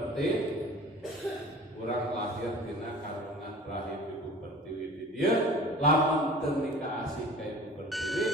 Pertiwi urang lahir dina karungan rahim Ibu Pertiwi di dieu lamun teu nikah asih ka Ibu Pertiwi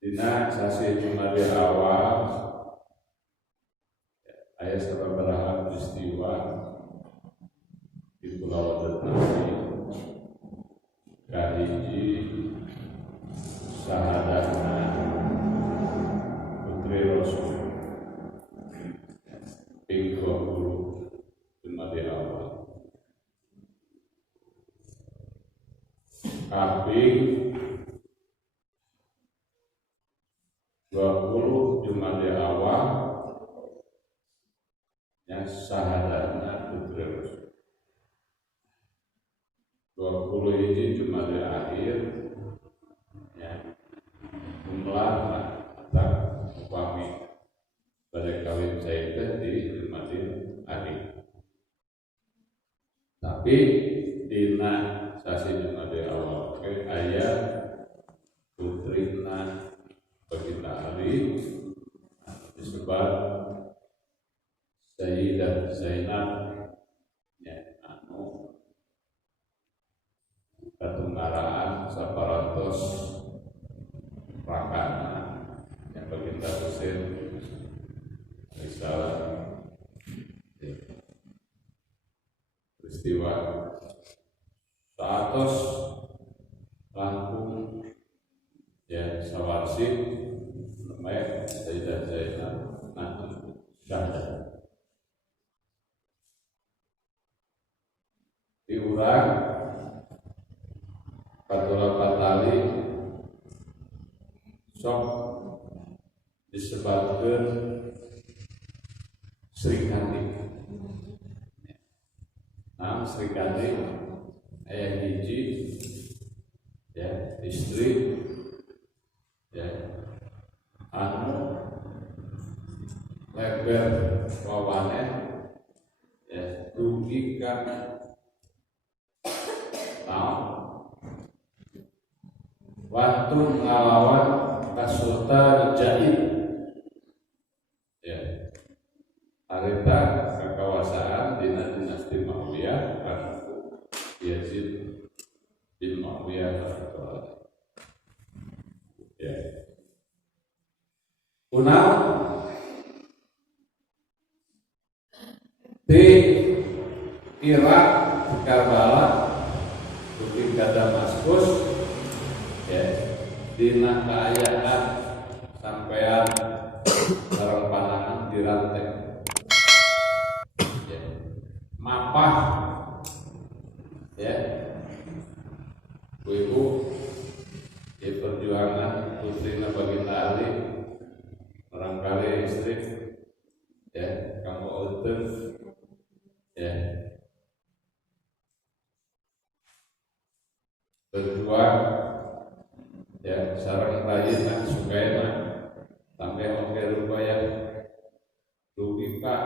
dina sasi Jumadi awal aya sababaraha peristiwa di Pulau Detawi kahiji sahadatna putri Rasul ping 20 Jumadi awal kaping 20 Jumadi awal yang sahadatna putri Rasul 20 ini Jumadi akhir ya jumlah atau upami pada kawin saya di Jumadi akhir tapi dina sasi Jumadi awal ayat putrina Baginda Ali disebut Sayyidah Zainab ya anu katunggaraan saparantos rakana yang Baginda Husain misalnya peristiwa saatos langkung ya sawarsip namanya Sayyidah Zainab syahadat diurang katola patali sok disebutkan Sri Kandi nam Sri Kandi ayah hiji ya istri ya anu lebar wawane ya dugi ka tahu waktu ngalawan Kasultan Jaid ya harita kekuasaan dina dinasti Muawiyah anu Yazid bin Muawiyah ya kuna di Irak Karbala di Damaskus ya dina kaayaan sampean barang panangan dirantai ya mapah ya ibu di perjuangan putrina Baginda Ali barangkali istri ya kamu utuh ya berjuang ya sarang rayina sugayna tambah oke rupaya dugi ka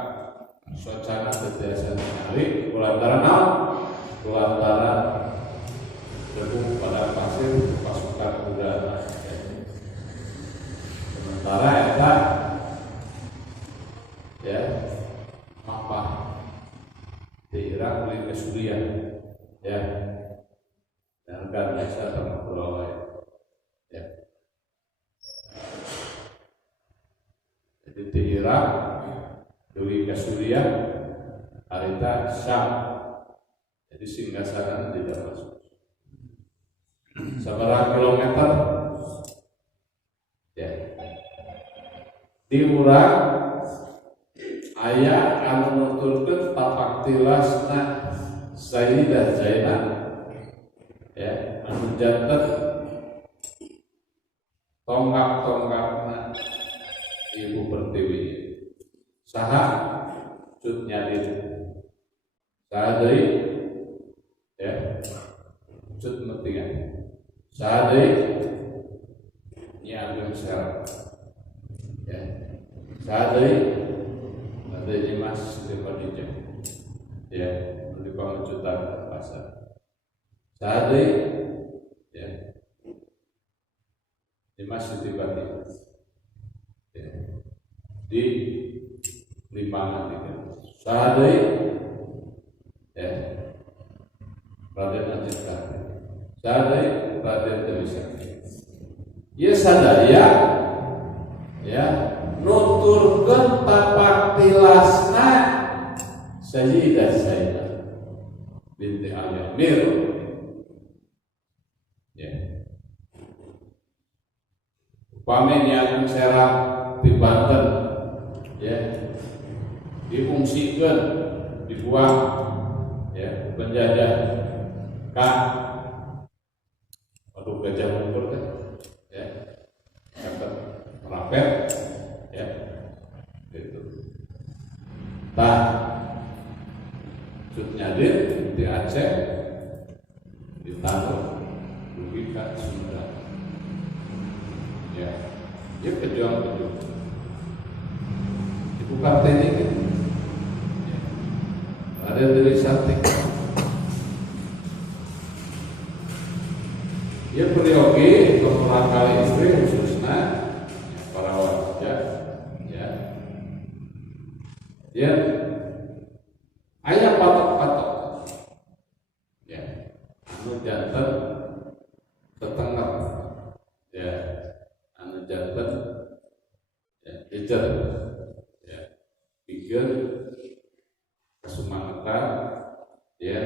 socana tetiasa nyari kulantaran debu pada pasir pasukan udara. Sementara eta ya apa di Irak mulai kesulian ya dan biasa sama pulau ya. Jadi di Irak dari kesulian harita Syam, jadi singgasana di Damaskus. Seberapa kilometer? Ya. Di urang aya anu nuturkeun tapak tilasna Sayyidah Zainab ya anu janten tonggak-tonggakna Ibu Pertiwi saha Cut Nyadin saha deui ya Cut Metingan saha deui Nyi Ageng Serap ya saha deui Nyi Mas Siti Khadijah ya di pamecutan pasar saha deui ya Nyi Mas Siti Khadijah ya di Limbangan saha deui ya Raden Ajit Karni saha deui Raden Dewi Sakti ieu sadaya ya nuturkeun tapak tilasna Sayyidah Zainab binti Ali Amir ya upami Nyai Serap di Banten ya difungsikeun dibuang ya penjajah ka aduh Gajah Lumpur kan ya sampai merapet ya gitu. Nah Cut Nyadin di Aceh ditaruh dugi ka Sunda ya dia pejuang-pejuang Ibu Kartini ya. Ada dari Sakti dia periogi beberapa kali istri khususnya para wanita ya dia ayah patok-patok ya anu janten tetengah ya anu janten ya jejer ya pikir kesemangat ya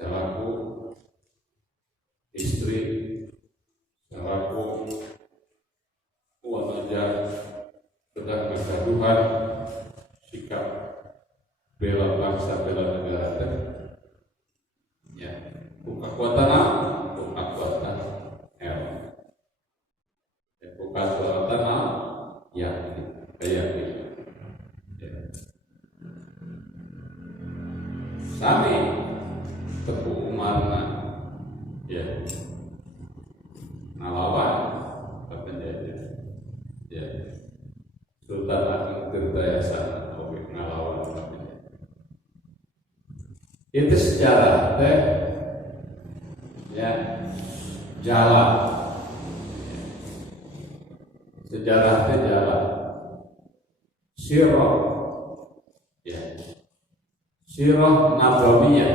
selaku istri selaku wajah sedang kegaduhan sikap bela bangsa bela negara ya bukan kekuatan bukan kekuatan bukan kekuatan ya kayak gitu sami Teguh Umarna ya ngalawan penjajah ya Sultan Agung Tirtayasa oke ngalawan penjajah itu sejarah teh ya jalan sejarah teh jalan sirah ya sirah nabawiyah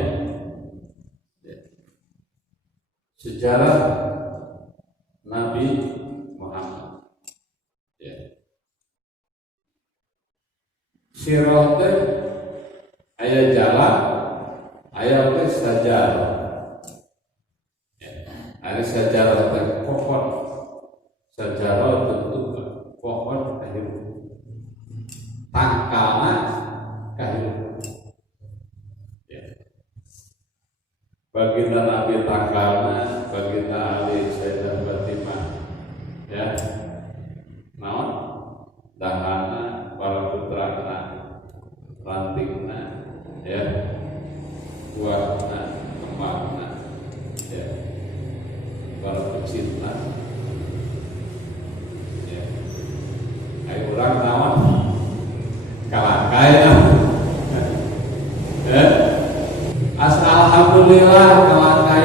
ya. Sejarah Nabi Muhammad ya. Sirah teh aya jalan aya teh sajarah ya. Ada sajarah teh pohon sajarah bentuk pohon kehidupan tangkalan kehidupan baginda Nabi tangkalna baginda Ali Sayyidah Fatimah ya naon dahana para putrana rantingna ya buahna kembangna ya cinta. Ya. Kayak orang naon kalakai ya. Asa alhamdulillah kalakai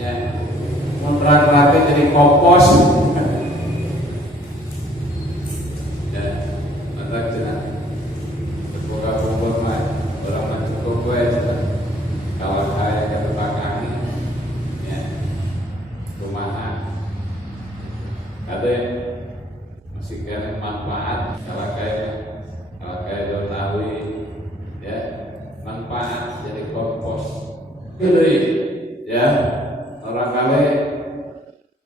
ya. Mentrak-traknya jadi kompos. Ya, mentrak cenah. Berbuka-buka mah orang mah cukup gue cenah. Kalakai ke tukang ya. Rumahan. Kade masih kena manfaat kalakai donawi ya, manfaat jadi kompos. Deui ya, orang kali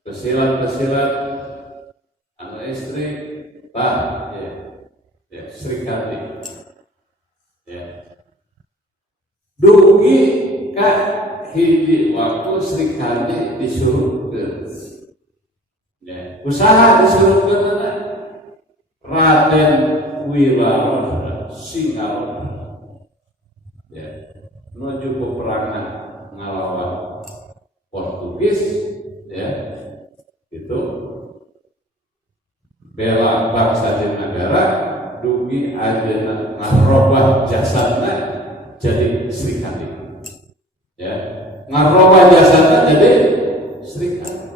kesilat anu istri tak ya Sri Kandi ya dugi ka hiji waktu Sri Kandi disuruhkeun ya usaha disuruhkeun Raden Wilarona Singalona ya menuju peperangan ngalawan Portugis ya itu bela bangsa dan negara dugi ajeuna ngarobah jasadna jadi Sri Kandi ya ngarobah jasadna jadi Sri Kandi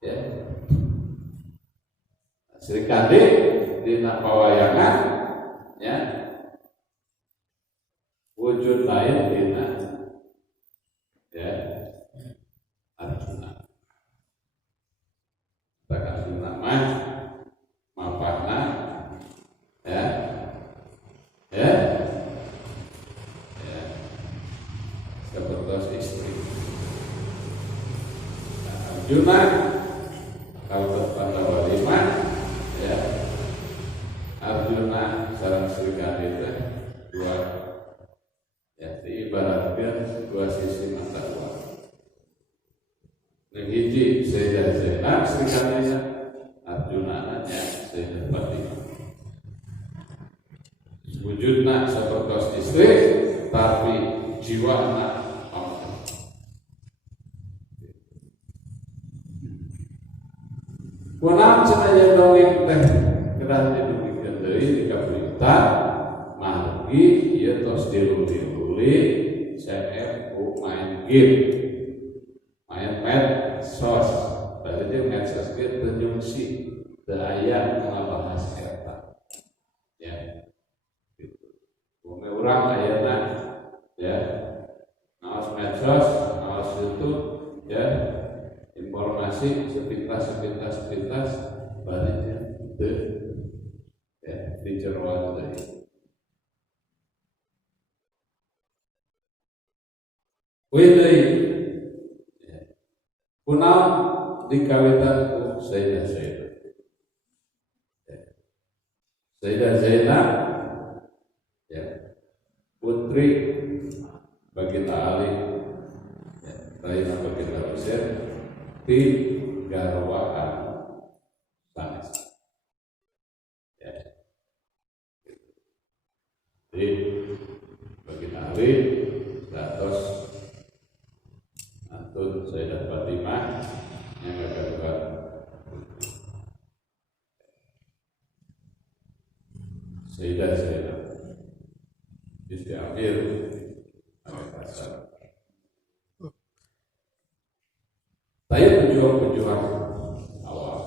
ya Sri Kandi dina pawayangan ya wujud lain dina ya Arjuna. Takasih nama mapana ya ya ya seperti istri Arjuna kalau Pandawa 5 ya Arjuna sareng Sri Kandi itu dua ya diibaratkan dua sisi mata uang. Yang hiji Sayyidah Zainab Sri Kandi Arjuna nanya Sayyidah Fatimah. Wujudna seperti istri tapi jiwana paman. Kunam cenah dongeng teh kedah didugikeun deui di kaberita margi ieu tos diluli CF main game main medsos berarti medsos itu terjungsi daya ngabahas eta ya gitu ume urang ayeuna ya ngaos medsos ngaos YouTube ya informasi sepintas baliknya itu ya dijeroan tadi Widai kunaon dikawitan ku Sayyidah Zainab ya putri Baginda Ali ya Raina Baginda Husain di garwaan sanes ya di Baginda Ali dados antun Sayyidah Fatimah yang kedua Sayyidah Zainab diambil oleh kasar. Saya pejuang awal.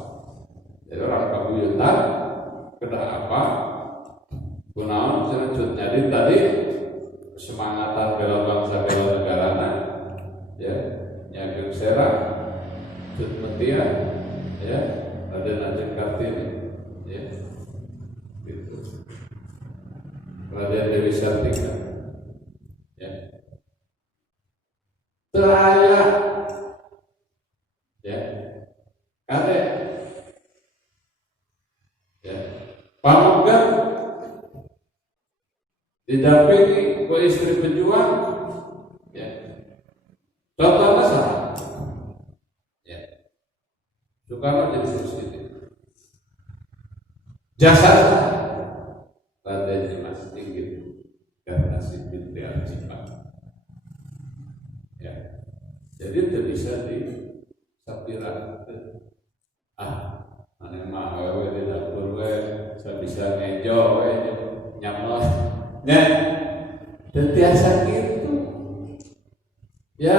Jadi orang paguyutan kena apa? Kunaon cenah jadi tadi semangatan bela bangsa bela negarana ya nyageung serang cut metia ya Raden Ajeng Kartini ya gitu Raden Dewi Sartika ya teraya ya kade ya pamungkas didampingi ku istri pejuang ya contohnya salah ya Soekarno jadi subsidi jasa Raden Dimas Inggit karena si binti Al-Cipat ya Jadi tidak bisa disapira. Ane mah wewe di dapur we, saya bisa ngejo we nyamlah. Nya, tetiasa gitu. Ya,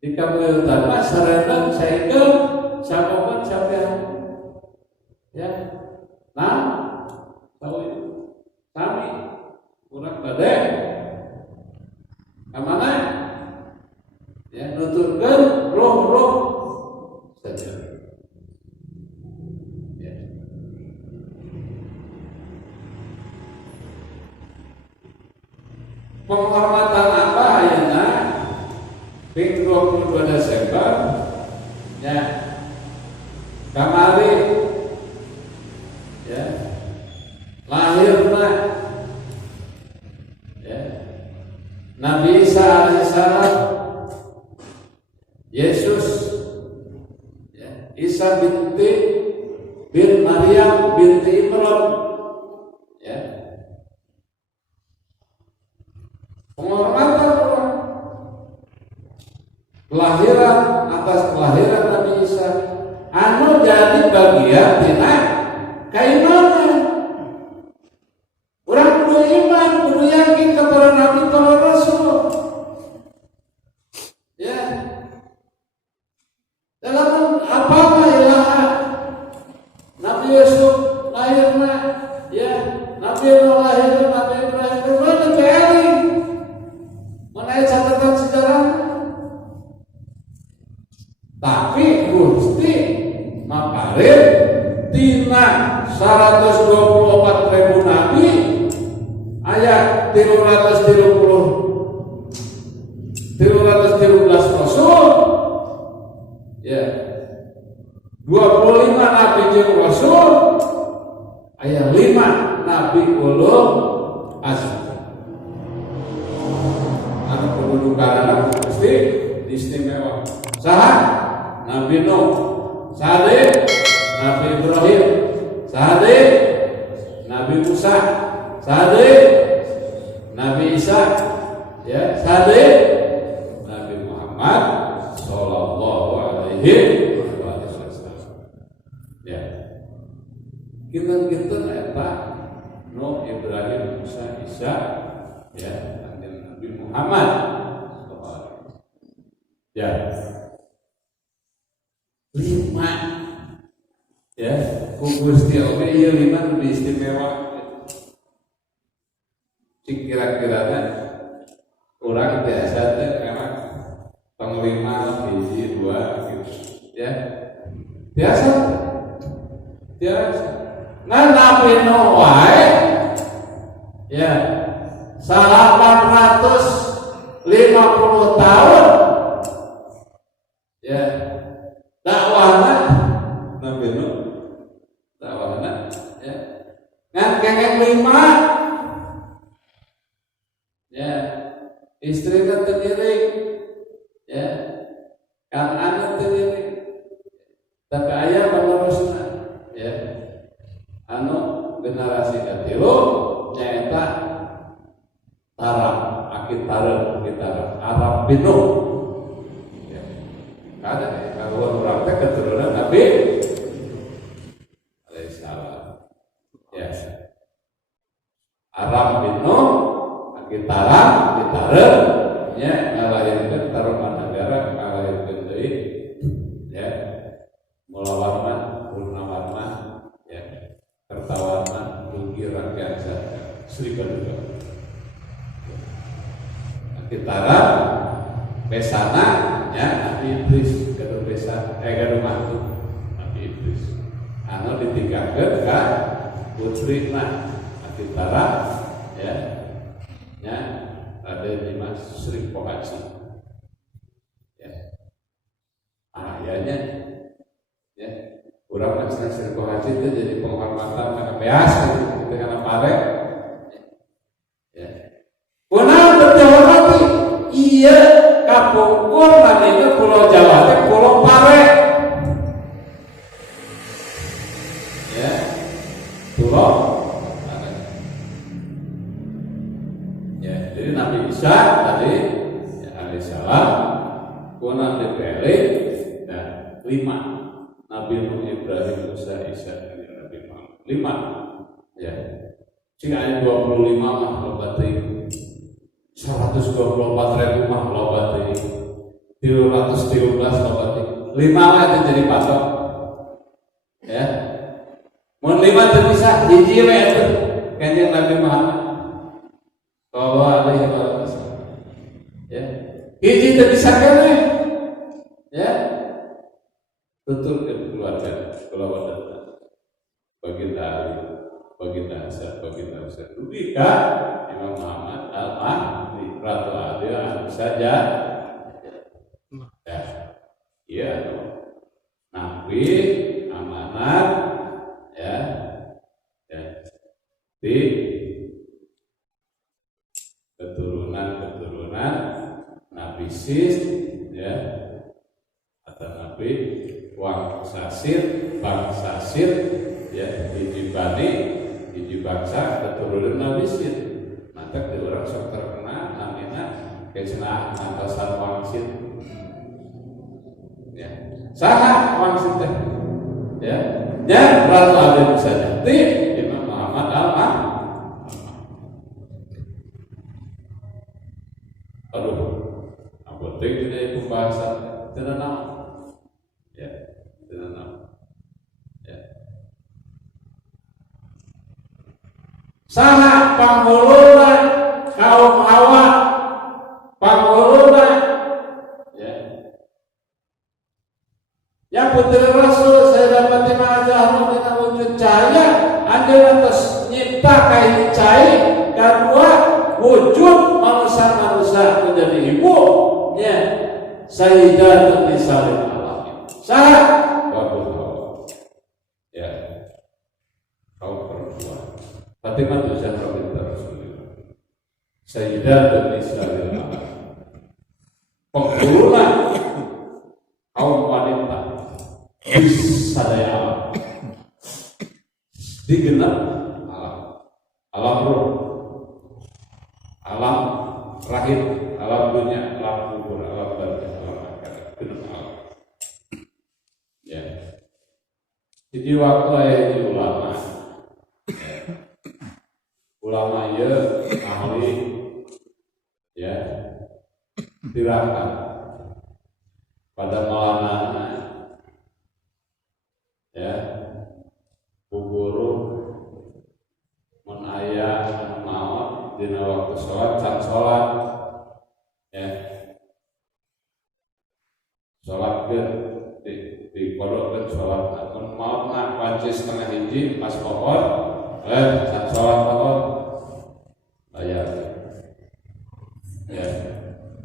di kamu utama sarana saya sahabat sampai ya, nah, tahu itu, kami kurang badai, kemana? Ya, nuturkan roh saja. Penghormatan apa ayeuna ping 22 Desember ya kamari ya lahirna ya Nabi Isa alaihissalam Yesus ya Isa bin Maryam binti Imran ya penghormatan orang kelahiran atas kelahiran Nabi Isa anu jadi bagian tina keimanan orang kudu iman kudu yakin kepada Nabi kepada Rasul ya dalam apa ilaha Nabi Yusuf lahirna ya Nabi lahirna Nabi Ibrahim mana teori mana catatan sejarah tapi Gusti maparin tina 124.000 nabi ayat 313 rasul ya 25 nabi jeung rasul ayat 5 nabi ulul azmi anu kedudukan Gusti istimewa saha Nabi Nuh, sade Nabi Ibrahim, sade Nabi Musa, sade Nabi Isa, ya sade Nabi Muhammad Sallallahu Alaihi Wasallam. Ya, kita eta Nuh, Ibrahim, Musa, Isa, ya Nabi Muhammad. Ya. 5 ya Gusti oke ieu 5 lebih istimewa kira-kiranya orang biasa teh karena penglima biji 2 gitu ya biasa nah Nabi Nuh wae ya 850 tahun ya dakwahna Nabi Nuh dakwahna ya ngan kengeng 5 ya istrina teu ngiring ya kan anak teu ngiring tapi aya penerusna ya anu generasi katilu nyaeta Arab akitareuh kita Arab bin Nuh ya ada kalau orang teh keturunan Nabi alaihissalam ya Aram bin Nuh Akitaram Akitareuh nya ngalahirkeun Tarumanagara ngalahirkeun deui ya Mulawarman Purnawarman ya Kertawarman Dugi Rakyasa Sri Paduka Akitaram Pesana ya Nabi Idris gaduh besan gaduh mantu Nabi Idris anu ditinggalkeun ka putrina Akitara ya nya Raden Dimas Sri Pohaci ya ayahnya ya urang mah Sri Pohaci itu jadi penghormatan kana beas gitu kana pare ya punah berhormati iya kapungkur namanya Pulau Jawa teh Pulau Pare ya Pulau Pare ya jadi Nabi Isa tadi ya alaihissalam kuna dipilih dan 5 Nabi Nuh, Ibrahim, Musa, Isa, dan Nabi Muhammad 5 ya. Jika ayat 25 mah berarti 124.000 mah berarti 313 berarti 5 itu jadi patok ya. Mun 5 terpisah hiji we itu kanjeng Nabi Muhammad sallallahu alaihi wasallam ya. Hiji terpisah kene ya. Tutur keluarga baginda Ali, baginda Hasan, baginda Husain, Rubika, Imam Muhammad Al-Mahdi, Ratu Adil, anu saja, ya, iya, Nabi, amanat, ya, di keturunan Nabi Sis, ya, atau Nabi Wang Sasir, Bang Sasir, ya, hiji bani, hiji bangsa, keturunan Nabi Sis. Maka di orang sok terkenal, namanya Kesna Antasan Wangsit, ya, saha Wangsit teh, ya, dan Ratu Adil saja, Imam Muhammad Al-Mahdi. Aduh, apa penting ini pembahasan tenang. Ya, tenang. Ya. Saha panghuluna kaum Hawa, panghuluna ya. Ya putri Rasul Sayyidah Fatimah Zahra dina wujud cahaya anjeun tos nyipta ka hiji cai, kadua wujud manusia menjadi ibu ya. Sayyidah Nisaul Salah wabul hawa ya, kaum perempuan Fatimah Zahra binti Rasulullah Sayyidah Nisaul penghuluna kaum wanita sadaya alam digenap alam ruh, alam rahim, alam dunia, alam kubur, alam barzakh, alam akhirat, genap alam. Ya. Jadi waktu ayah ulama, ya. Ulama ya ahli, ya, tirakat pada maulana, ya, buburu, menayah, maut, dina waktu sholat, can sholat, ya, sholat ke di kodok dan sholat pun maut nak wajib setengah hiji pas pokok saat sholat pokok bayar ya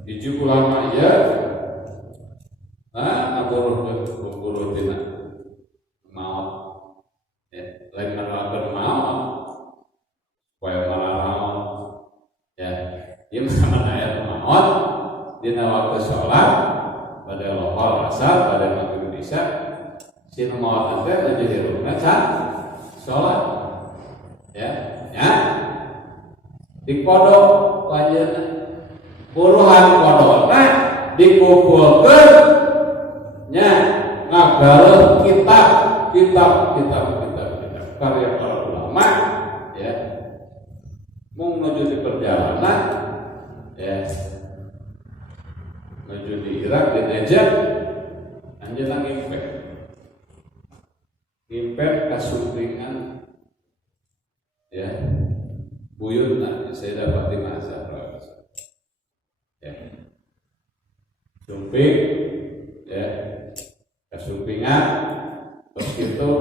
hiji ulama ya ngaburu tina maut ya lain ngalakan maut supaya malah maut ya ini sama ayat maut dina waktu sholat pada lohor asar pada maghrib isya si nomor nanti menjadi rukun sholat ya di kodok wajib puluhan kodok dikumpulkan nya ngagaluh kitab karya para ulama ya mau menuju di perjalanan ya menuju di Irak di Najaf anjeunna ngimpet kasumpingan ya buyutna Sayyidah Fatimah Zahra ya sumping ya kasumpingan terus itu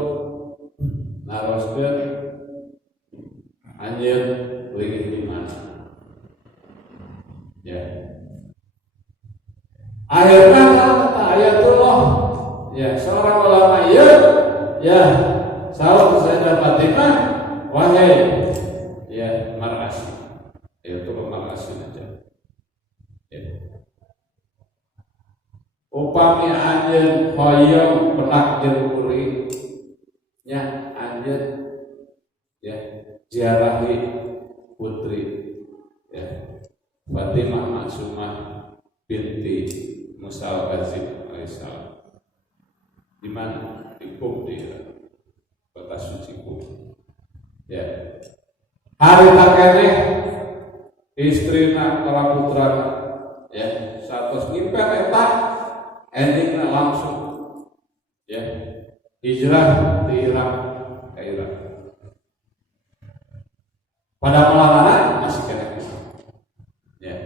naroskeun anjeun leuwih di mana ya akhirnya kata ayatullah ya seorang ulama ya sahabat Sayyidah Fatimah wahai ya marasi itu marasi aja ya. Upami anjeun hoyong penak jeung kuring nya anjeun ya ziarahi putri ya Fatimah Maksumah binti Musa al-Kazim alaihissalam. Di mana? Di Qum, di kota suci Qum. Ya. Hari takene istrina kala putrana ya satus ngimpen eta endingna langsung ya hijrah di Irak ke Irak. Pada malamana masih kena ya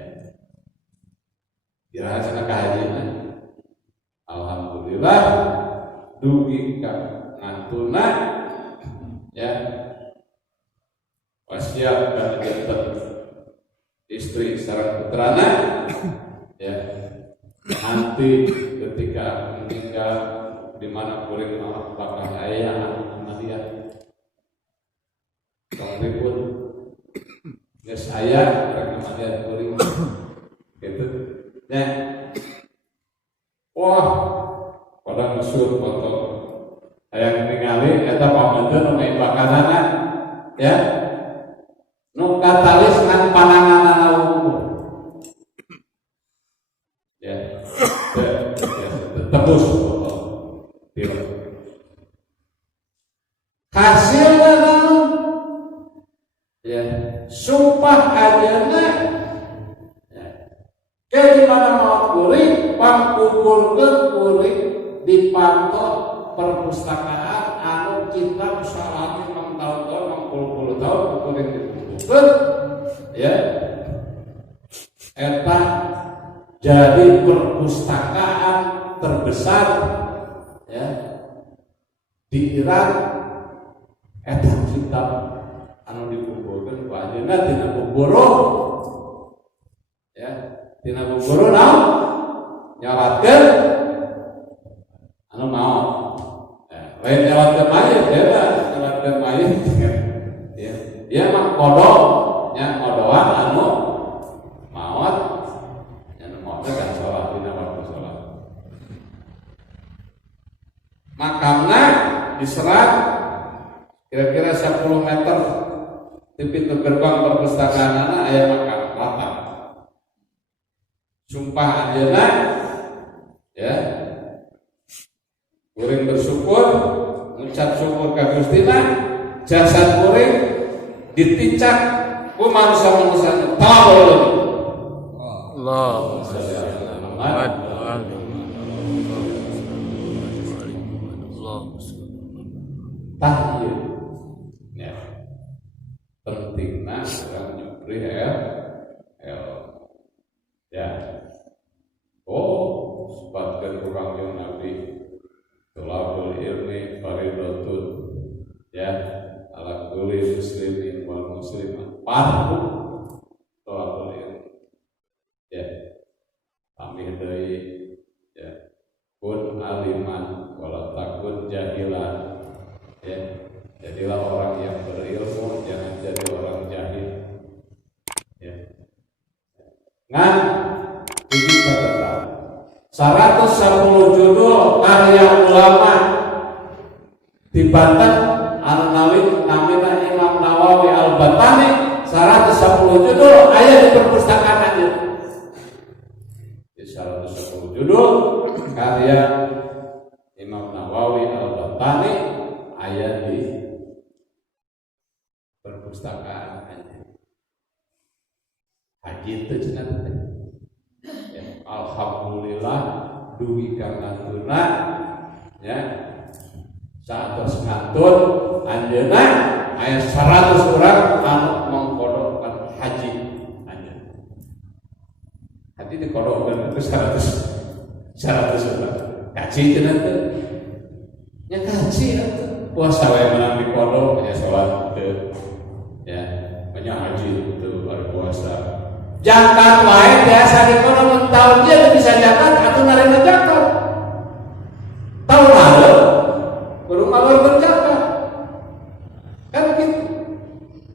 dirahasiakan kahajian. Alhamdulillah dugi ka ngantuna ya wasiat dan jantan istri sareng putrana ya nanti ketika meninggal di mana kuring bakal aya anu dia tong ribut geus aya rek madian kuring gitu ya wah pada musuh foto hayang ningali eta pamanten main bakanana ya nu katalis ngan pananganana unggul ya tebus hasilnya naon ya sumpah ajeuna ya ke di mana mau kuring pangkumpulkeun kuring di panto perpustakaan anu kitab salami 6 tahun 60 tahun kuring dikumpulkeun ya eta jadi perpustakaan terbesar ya di Irak. Eta kitab anu dikumpulkeun ku ajeuna tina buburu ya tina buburu naon nyaratkeun anu maot ya lain nyaratkeun mayit beda nyaratkeun mayit ya ieu mah kodok nya kodoan anu maot anu maot kan salat dina waktu salat makamna diserat kira-kira 10 meter di pintu gerbang perpustakaan aya makam latar sumpah ajeuna ya kuring bersyukur ngucap syukur ka Gustina jasad kuring ditincak ku manusia-manusia tawul Allahu Akbar tahiyat ya pentingna orang nyupri ya oh sebatkan kurang yang Nabi tolabul ilmi faridatun ya ala kulli muslimin wal muslimat fardu tolabul ilmi ya pamih deui ya kun aliman wala takun jahilan ya jadilah orang yang berilmu, jangan jadi orang jahil. Ya. Ngan ini catatan 110 judul karya ulama dibantah An-Nawawi namina Imam Nawawi Al-Batani 110 judul ayat di perpustakaan aja. Di 110 judul karya Imam Nawawi Al-Batani ayat di perpustakaan haji itu cenah ya alhamdulillah dugi ka ngantuna ya satos ngantun anjeunna aya 100 urang anu mengkodokkan haji anjeunna haji dikodokkeun ke 100 urang kaji cenah teh nya kaji atuh puasa wae menang di kodok ya salat teu ya banyak haji itu baru puasa zakat wae biasa di kodok tahun dia bisa zakat atau narima zakat tahun lalu kudu ngalor berzakat kan begitu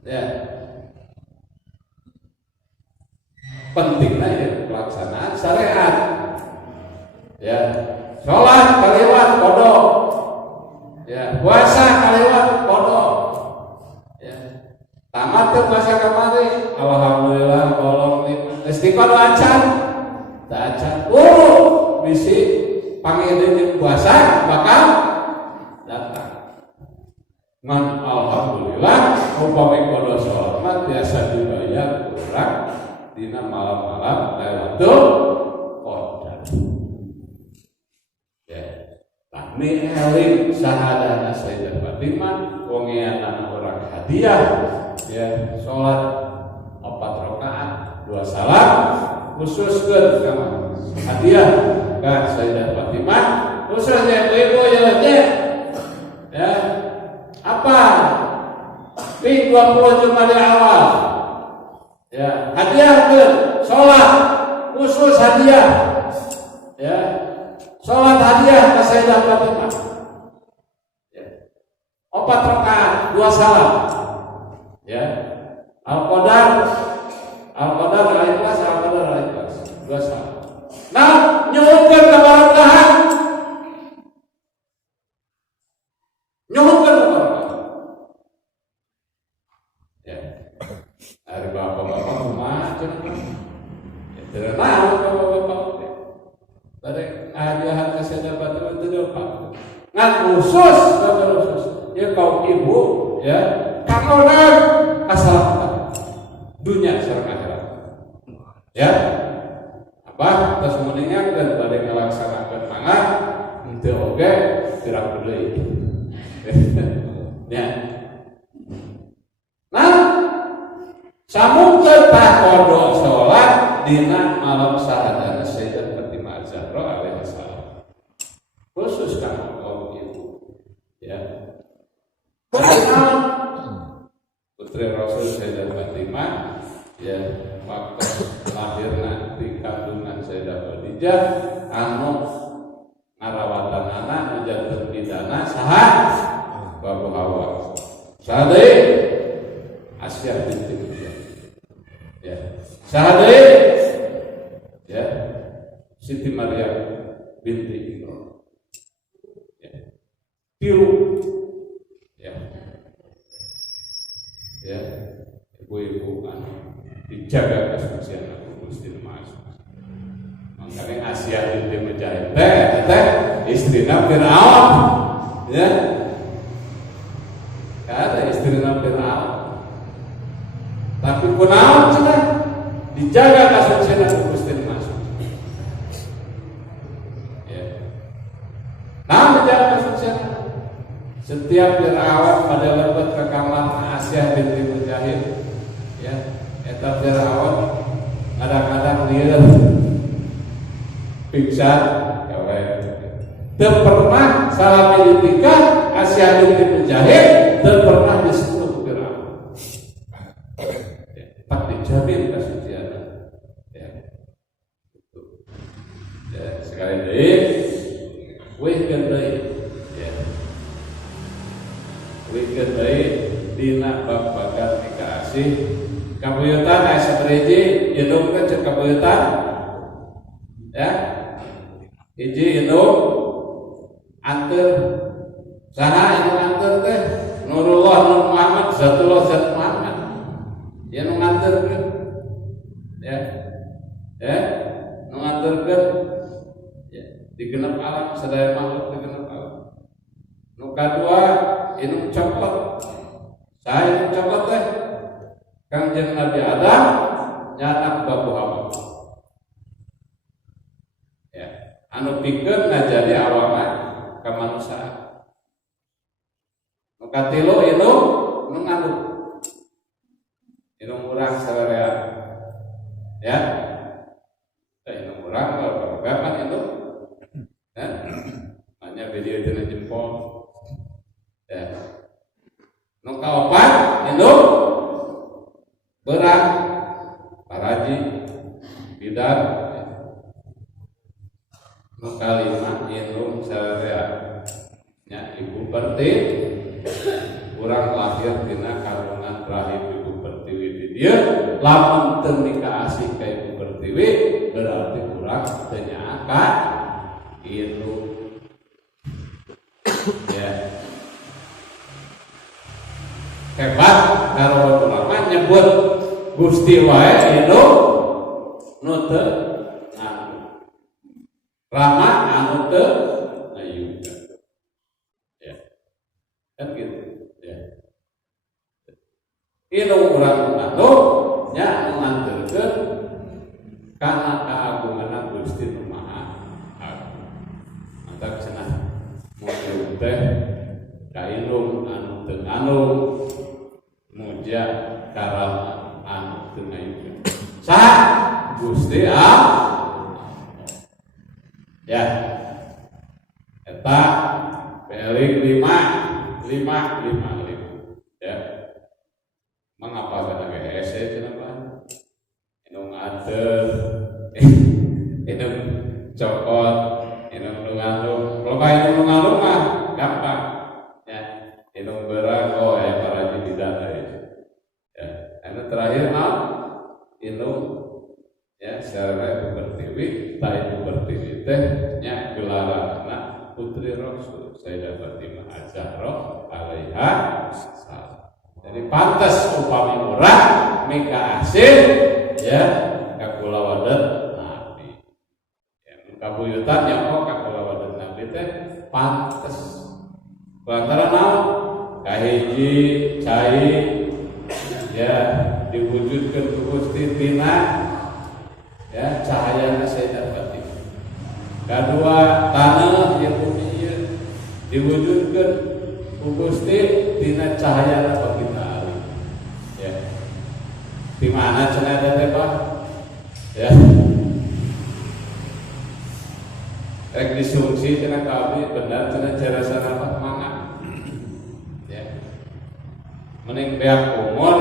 ya pentingnya ya pelaksanaan syariat ya sholat kaliwat kodok ya puasa kaliwat kodok ya tamat ke puasa kemari alhamdulillah kolong istiqomah acan tak acan bisi panggil jeung puasa bakal datang. Ngan alhamdulillah upami kodo sholat mah biasa dibayar kurang dina malam-malam Lailatul Qadar. Ya, tahmi eling sahadana Sayyidah Fatimah wongeana orang hadiah ya sholat 4 rakaat 2 salam khususkeun ka hadiah ka Sayyidah Fatimah khususnya ibu ya apa di 20 Jumadil awal ya hadiah ke sholat khusus hadiah ya sholat hadiah ke Sayyidah Fatimah ya 4 rakaat 2 salam ya Al-Qadar al-ikhlas 2 salam. Nah nyuhunkeun kabarakahan hari bapak-bapak rumah tidak tahu bapak-bapak pada hadiah Sayyidah Fatimah itu apa ngan khusus ya kaum ibu ya kakonan keselamatan dunia sareng akhirat ya apa terus meninggalkan pada melaksanakan mangat itu oke tidak boleh ya nah samungkeun pakodo sholat dina malam sahadana Sayyidah Fatimah Az-Zahra alaihi salam. Khusus kanggo kaum ibu. Ya. Putri Rasul Sayyidah Fatimah ya waktu lahirna di kandungan Sayyidah Khadijah anu ngarawatan anak menjatuh pidana saha Babu Hawa. Sade Asyah binti ya sahade ya Siti Maryam binti Imran ya tiru ya ibu-ibu kan dijaga kesucian aku Gusti masuk makanya Asyah binti Mujahid teh istrina Firaun ya ada istrina Firaun tapi kunaon cenah dijaga kasucian Gusti masuk. Ya. Nah dijaga kasucian. Setiap dirawat pada lebat ke kamar Asyah binti Mujahid. Ya, eta dirawat kadang-kadang dia pingsan, gawe. Teu pernah salami ditinggal Asyah binti Mujahid, teu pernah disebut tak dijamin kesucian ya. Ya sekali deui wekeun deui ya wekeun deui dina babagan nikah asih kabuyutan aya sabariji indungkeun cek kabuyutan ya hiji indung anteur saha indung anteur teh Nurullah Nur Muhammad Zatullah Zat Muhammad ya nu nganterkeun ya nu nganterkeun ya digenep alam sadaya makhluk digenep alam nu kadua inung cokot saha inung cokot teh Kangjeng Nabi Adam nyanak Babu Hawa ya anu pikeun ngajadi awalna ka manusia nu katilu inung nu ngandung inung urang sarerean ya inung urang berapa itu ya hanya video dina jempol ya nu kaopat indung berang paraji bidan nu kalima indung sarerean nya ibu perti urang lahir dina kandungan rahim ibu pertiwi di dia lamun teu nikah asih ka ibu pertiwi berarti urang teu nyaaka itu ya hebat karo ulama nyebut Gusti wae itu nu teu nganggo Rama anu teu ngayuga. Ya. Kan gitu. Ya. Inu urang atuh nya nganterkeun kana kaagungan Gusti Nu Maha Agung. Mantap cenah muji teh ka indung anu teu ngandung, muja karama anu teu ngayuga. Saha Gusti Allah. Ya, eta peling 5 ya. Mengapa kena GSE kenapa? Inung ater, inung cokot, inung nungandung. Kalau kayak inung nungandung mah gampang, ya. Inung berang, oh ya para jibidan ya. Anu terakhir mah inung ya secara pertiwi, tai pertiwi teh nya gelaranna putri Rasul Sayyidah Fatimah Az-Zahra alaiha salam. Jadi pantas upami urang mika asil ya ka kulawadeun Nabi. Ya kabuyutan nya kok ka kulawadeun Nabi teh pantas. Lantaran naon? Kahiji cai ya diwujudkeun ku Gusti tina ya cahaya Sayyidah Fatimah. Kedua tanah yang bumi diwujudkan ku Gusti tina cahaya baginda Ali. Ya. Di mana cenah teh Pak? Ya. Rek disungsi cenah kami benar cenah jarasana Pak mangga. Ya. Mending beak umur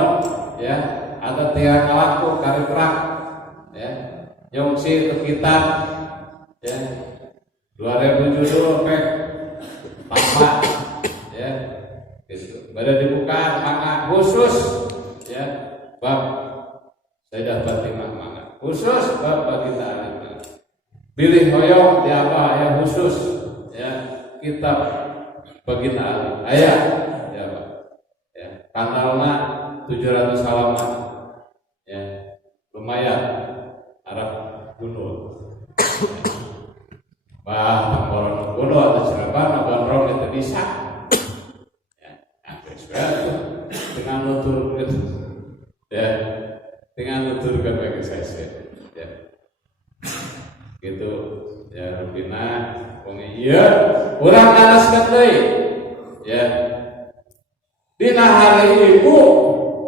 ya atau tiang laku kariprak ya. Nyungsi ke kita ya 2000 judul pek tampak ya gitu. Pada dibuka manga khusus ya bab Sayyidah Fatimah manga khusus bab baginda Ali. Pilih hoyong di apa ya khusus ya kitab baginda Ali. Aya ya Pak. Ya kanalna 700 halaman ya lumayan arah gunung. Tanggoron gunung atau Cirebon gondrong itu bisa. Ya, dengan nutur gitu. Ya, dengan nutur ke bagi saya. Ya. Gitu ya rupina wong ieu urang ngalaskeun deui. Ya. Dina hari Ibu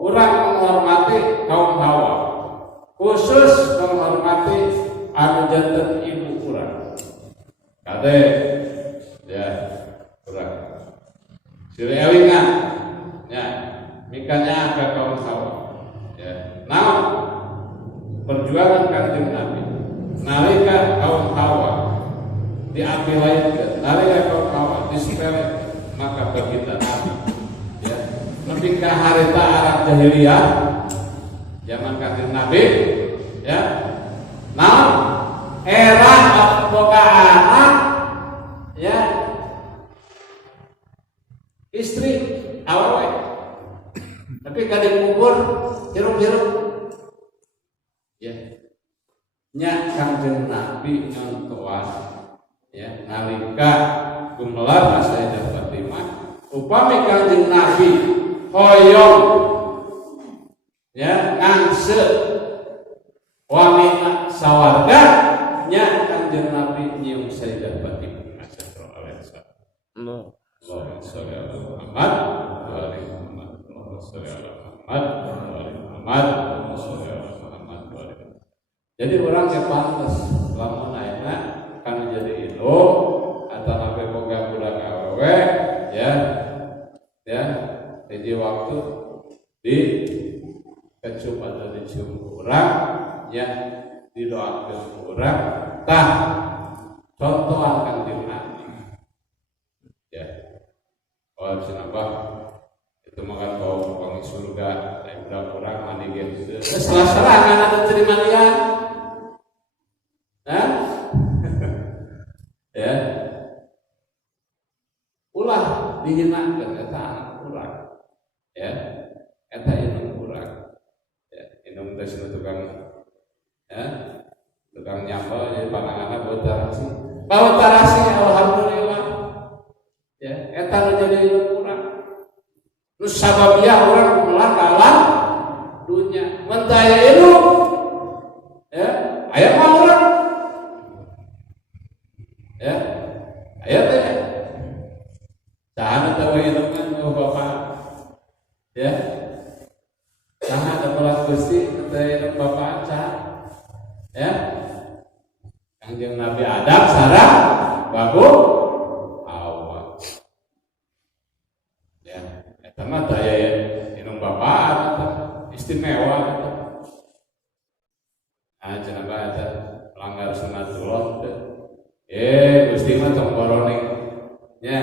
urang menghormati kaum Hawa. Khusus menghormati anu janten ibu urang. Kade ya urang. Sire elingan ya mikanya ka kaum Hawa. Ya. Naon perjuangan Kanjeng Nabi nalika kaum Hawa diapilaitkeun, nalika kaum Hawa disepele maka baginda Nabi ya ketika harita Arab jahiliyah zaman Kanjeng Nabi ya nah era boga anak ya istri awewe tapi kadang kubur jeruk-jeruk ya nya Kanjeng Nabi nyontoan ya nalika gumelar Sayyidah Fatimah upami Kanjeng Nabi hoyong ya ngangse wanita sawarga nya Kanjeng Nabi nyium Sayyidah Fatimah sallallahu alaihi wasallam. Allahumma sholli ala Muhammad wa ali Muhammad. Allahumma sholli ala Muhammad wa ali Muhammad. Allahumma sholli ala Muhammad wa ali. Jadi orang yang pantas lamun ayeuna kan jadi indung atau nabe boga budak awewe ya hiji waktu di kecup atau dicium urang ya didoakeun urang tah contohan Kanjeng Nabi ya oh sinabah itu makan bau wangi surga ai budak urang mandi gitu salah-salah kana terima dia ya ulah dihinakeun eta anak urang ya eta indung urang ya indung teh tukang ya tukang nyambel jadi pandanganna beutar sih bahwa tarasi alhamdulillah ya eta nu jadi urang nu sababiah urang melakalan dunya mentaya itu ya aya mah urang ya aya teh saha teh we ieu Bapak ya saha teh pelas Gusti teh Bapak ya Kangjeng Nabi Adam sareng bagus Hawa ya eta mah daya inung Bapak istimewa cenah bae eta melanggar sunatullah Gusti mah tong boroning nya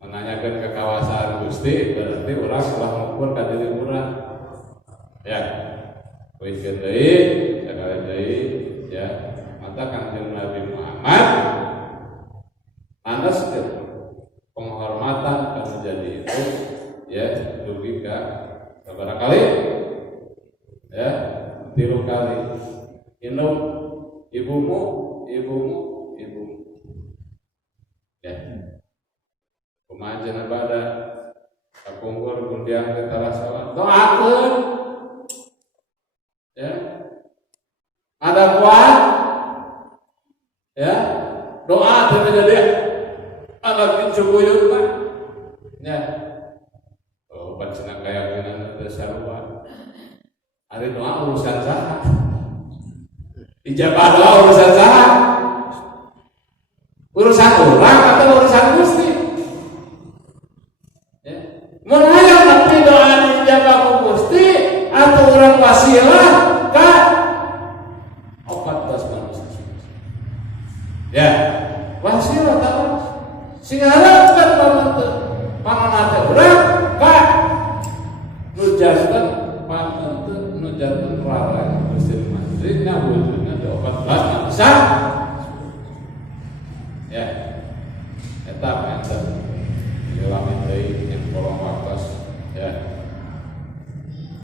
menanyakeun kekawasan Gusti berarti urang salah ngukur ka diri urang ya poekeun deui sakali deui ya mata Kanjeng Nabi Muhammad anas penghormatan kan menjadi itu ya dugi ka sabaraha kali ya 3 kali indung ibumu ya kumaha cenah bada kapungkur gundiang teh tarasawan doakeun ya ada kuat ya doa teh jadi anak cukuyut mah ya obat cenah kayakinan teh sarua ari doa urusan saha ijabah doa urusan saha urusan orang atau urusan Gusti ya mun hayang nepi doa dijabah ku Gusti atau urang wasilah ka 14 manusia ya wasilah tahu sing harapkeun pamanate urang ka nujarkeun panenteun nujarkeun rarang Gusti Mantri na wujudna 14 manusia ya eta mah enten ilami deui yang kolong waktos ya